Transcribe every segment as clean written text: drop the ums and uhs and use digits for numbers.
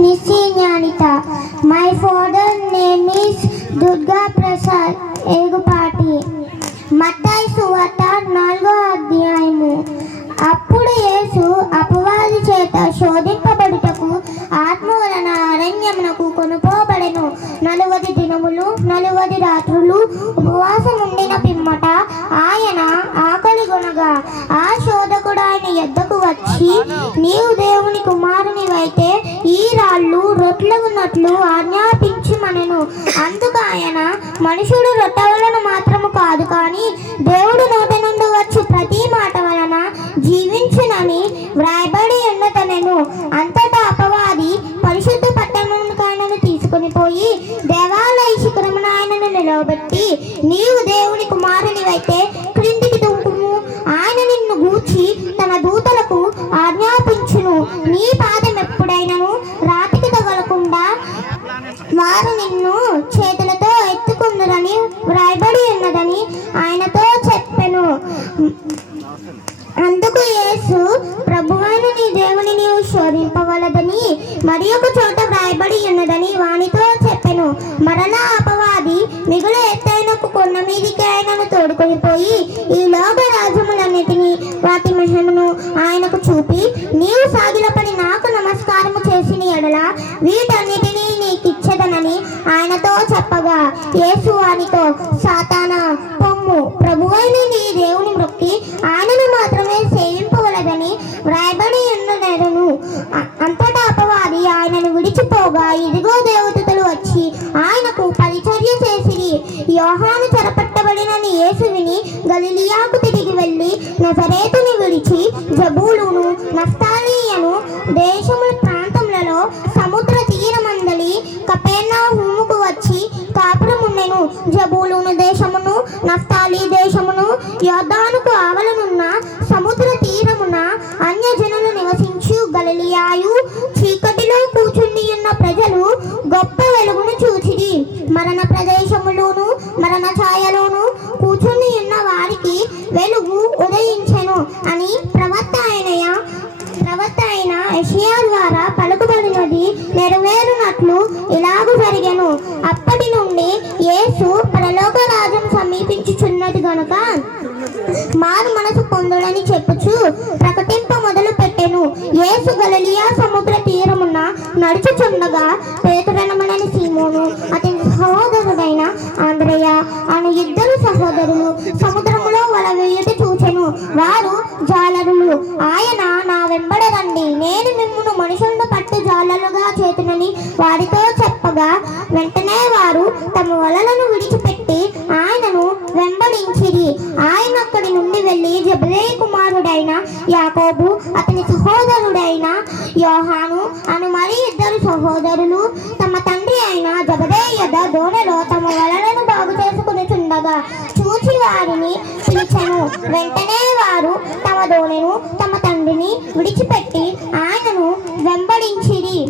Nisi My father name is Durga Prasad Egupati. మత్తయి సువార్త 4వ అధ్యాయము. అప్పుడు యేసు అపవాది చేత శోధింపబడుటకు ఆత్మ వలన అరణ్యమునకు కొనుపోబడెను. 40 దినములు 40 రాత్రులు ఉపవాసం ఉండిన పిమ్మట ఆయన ఆకలి కొనగా ఆ శోధకుడు ఆయన యొద్దకు వచ్చి, నీవు దేవుని కుమారునివైతే ఈ రాళ్ళు రొట్టెలగున్నట్లు ఆజ్ఞాపించుమనెను. అందుకు ఆయన, మనుషుడు రొట్టె వలన మాత్రము కాదు కానీ దేవుడు నోటి నుండి వచ్చు ప్రతి మాట వలన జీవించునని వ్రాయబడి ఉన్నతనెను. అంతటా అపవాది పరిశుద్ధ పట్టణమునకు ఆయనను తీసుకుని పోయి దేవాలయ శిఖరమున ఆయనను నిలవబెట్టి, నీవు దేవుని కుమారునివైతే క్రిందికి దుంకుము, ఆయన నిన్ను గూర్చి తన దూతలకు ఆజ్ఞాపించును, నీ పాదం ఎప్పుడైనను రాతికి తగలకుండా వారు నిన్ను చేతులతో ఎత్తుకుందురని వ్రాయబడి ఉన్నదని ఆయనతో చెప్పెను. అందుకు యేసు, ప్రభువైన నీ దేవుని నీవు శోధింపవలదని మరి ఒక చోట వ్రాయబడి ఉన్నదని వానితో చెప్పెను. మరలా అపవాది మిగులు ఎత్తైన కొండ మీదికి ఆయనను తోడుకొని పోయి ఈ లోక రాజ్యములన్నిటినీ వాటి మహిమను ఆయనకు చూపి, నీవు సాగిలపడి నాకు నమస్కారము చేసిన ఎడల వీటన్నిటినీ నీకిచ్చెదనని ఆయనతో చెప్పగా, యేసు వానితో, సాతానా పొమ్ము, ప్రభువైన నీ దేవుని మొక్కి ఆయనను మాత్రమే సేవింపవలదని వ్రాయబడి ఉన్నదెను. అంతటా అపవాది ఆయనను విడిచిపోగా, ఇదిగో దేవదూతలు వచ్చి ఆయనకు పరిచర్య చేసిరి. యోహాను చెరపట్టబడిన యేసు విని గలిలయకు తిరిగి వెళ్ళి నజరేతుని విడిచి జబూలును నఫ్తాలియను దేశముల ప్రాంతములలో సముద్ర తీరమందలి కపెర్నహూముకు వచ్చి కాపురముండెను. జబూలును దేశమును నఫ్తాలి దేశమును యొర్దానుకు ఆవలనున్న సముద్ర తీరమున అన్యజనులు నివసించు గలిలయయు చీకటిలో కూర్చుండి ఉన్న ప్రజలు గొప్ప వెలుగును చూచిరి. మరణ ప్రదేశములోను మరణ ఛాయలోను కూర్చుని ఉన్న వారికి వెలుగు ఉదయించెను అని ప్రవక్త అయిన యెషయా ద్వారా పలుకుబడినది నెరవేరునట్లు ఇలాగు జరిగెను. అప్పటి నుండి యేసు పరలోక రాజ్యం సమీపించుచున్నది గనుక మారు మనసు పొందుడని చెప్పుచు ప్రకటింప మొదలు పెట్టెను. యేసు గలిలయ సముద్ర తీరమున నడుచుచుండగా పేతురనమనని సీమోను అతని సహోదరుడైన ఆంద్రెయ అను 2 సహోదరులు సముద్రములో వల వేయుట చూచెను. వారు జాలరులు. ఆయన, నా వెంబడ రండి, నేను మిమ్మును మనుషులను పట్టు జాలరుగా చేతునని వారితో చెప్పగా, వెంటనే వారు తమ వలలను విడిచిపెట్టి ఆయనను వెంబడించిరి. ఆయన అక్కడి నుండి వెళ్ళి జెబెదయి కుమారుడైన యాకోబు అతని సహోదరుడైన యోహాను అను మరి 2 సహోదరులు తమ తండ్రి అయిన జెబెదయి యొద్ద దోణిలో తమ వలలను బాగు చేసుకుని చుండగా చూచి వారిని పిలిచెను. వెంటనే వారు తమ దోణిను తమ తండ్రిని విడిచిపెట్టి ఆయనను వెంబడించిరి.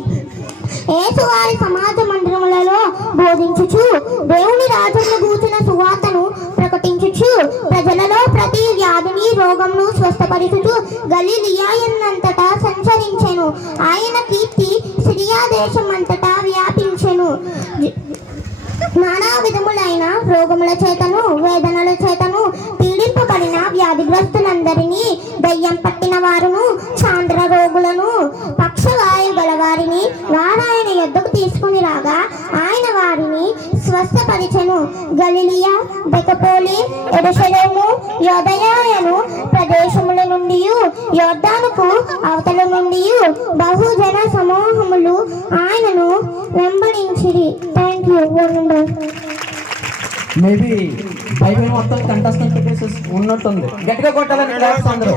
యేసు వారి సమాజ మందిరములలో బోధించుచు దేవుని రాజ్యమును గూర్చిన సువార్తను ప్రకటించుచు ప్రజలలో ప్రతి వ్యాధిని రోగమును స్వస్థపరచుచు గలిలయయంతటా సంచరించెను. ఆయన కీర్తి సిరియా దేశమంతటా వ్యాపించెను. నానా విధములైన రోగముల చేతను వేదనల చేతను పీడింపబడిన వ్యాధిగ్రస్తులందరినీ, దయ్యం పట్టిన వారును చాంద్ర రోగులను పక్షవాయు గలవారిని వారాయన యొద్దకు తీసుకుని రాగా ఆయన వారిని స్వస్థపరిచెను. గలిలయ, దెకపోలి, యెరూషలేము, యూదయను ప్రదేశముల నుండి యొర్దానుకు అవతల నుండి బహుజన సమూహములు ఆయనను వెంబడించిరి. Thank you. మేబీ బైబిల్ మొత్తం కంటెస్టెంట్ కేసెస్ ఉన్నట్టుంది. గట్టిగా కొట్టాలని క్లాప్స్ అందరూ.